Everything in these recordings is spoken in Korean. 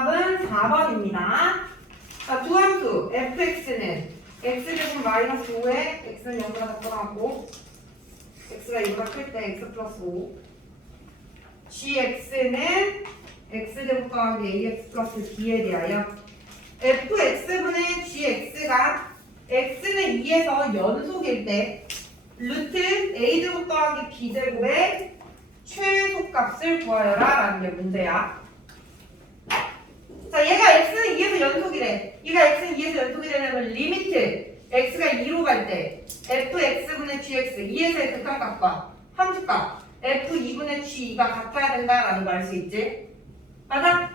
정답은 4번입니다. 자, 두 함수 fx는 x제곱 마이너스 5에 x는 0보다 작거나고 x가 2보다 클 때 x 플러스 5 gx는 x제곱 더하기 ax 플러스 b에 대하여 fx분의 gx가 x는 2에서 연속일 때 루트 a제곱 더하기 b제곱의 최소값을 구하여라 라는 게 문제야. 자, 얘가 x는 2에서 연속이래. 얘가 x는 2에서 연속이 되려면 리미트 x가 2로 갈 때 fx분의 gx 2에서의 극한값과 함수값 f2분의 g가 같아야 된다라는 거알수 있지? 맞아?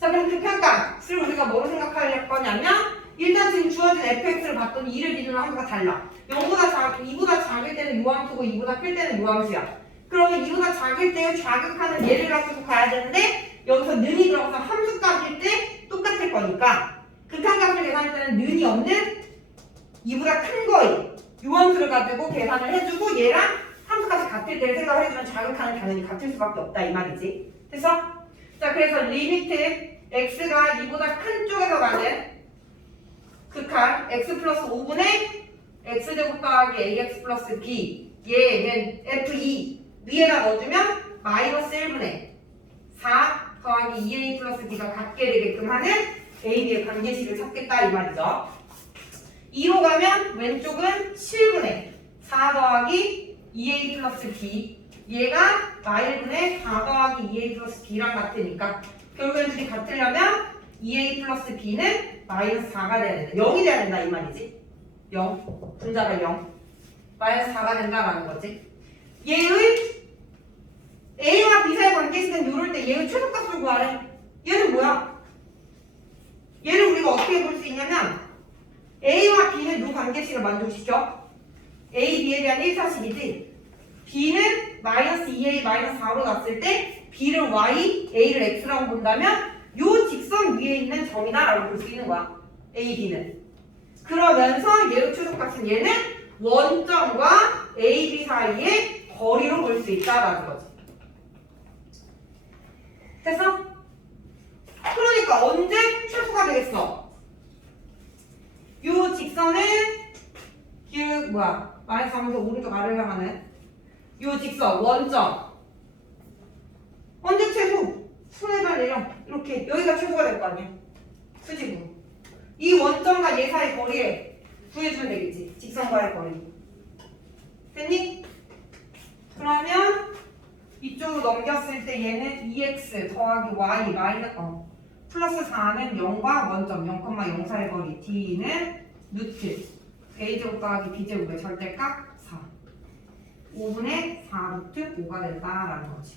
자, 그럼 극한값을 우리가 뭐로 생각할 거냐면 일단 지금 주어진 fx를 봤더니 2를 기준으로 함수가 달라. 0보다 작, 2보다 작을 때는 요함수고 2보다 클 때는 요함수야. 그러면 2보다 작을 때 좌극하는 얘를 가지고 가야 되는데 여기서 는이 들어가서 함수값일 때 똑같을 거니까 극한값을 계산할 때는 는이 없는 2보다 큰 거의 요함수를 가지고 계산을 해주고 얘랑 함수값이 같을 때를 생각을 해주면 좌극하는 당연히 같을 수밖에 없다 이 말이지. 됐어? 자 그래서 리미트 x가 2보다 큰 쪽에서 가는 극한 x 플러스 5분의 x제곱 더하기 ax 플러스 b 얘는 f2 위에다 넣어주면 마이너스 1분의 4 더하기 2a 플러스 b가 같게 되게끔 하는 a, b의 관계식을 찾겠다 이 말이죠. 2로 가면 왼쪽은 7분의 4 더하기 2a 플러스 b 얘가 마일분의 4 더하기 2a 플러스 b랑 같으니까 결국엔 둘이 같으려면 2a 플러스 b는 마이너스 4가 돼야 된다. 0이 돼야 된다 이 말이지. 0. 분자가 0. 마이너스 4가 된다라는 거지. 얘의 A와 B 사이 관계식은 요럴 때 얘의 구하래. 얘는 뭐야? 얘를 우리가 어떻게 볼 수 있냐면 A와 B는 요 관계식을 만족시켜. A, B에 대한 1차식이지. B는 마이너스 2A 마이너스 4로 갔을 때 B를 Y, A를 X라고 본다면 요 직선 위에 있는 점이다 라고 볼 수 있는 거야. A, B는. 그러면서 얘의 최소값은 얘는 원점과 A, B 사이의 거리로 볼 수 있다라는 거지. 됐어? 그러니까 언제 최소가 되겠어? 요 직선은 그 뭐야 마이너스 하면서 오른쪽 아래를 향하는 요 직선 원점. 언제 최소? 순회가 내려 이렇게 여기가 최소가 될 거 아니야. 수직으로. 이 원점과 얘 사이 거리에 구해주면 되겠지. 직선과의 거리. 됐니? 그러면 이쪽으로 넘겼을 때 얘는 2x 더하기 y 마이너스 어, 플러스 4는 0과 원점 0,0 사이 거리 d는 루트 a제곱 더하기 b제곱의 절대값 4 5분의 4 루트 5가 된다라는 거지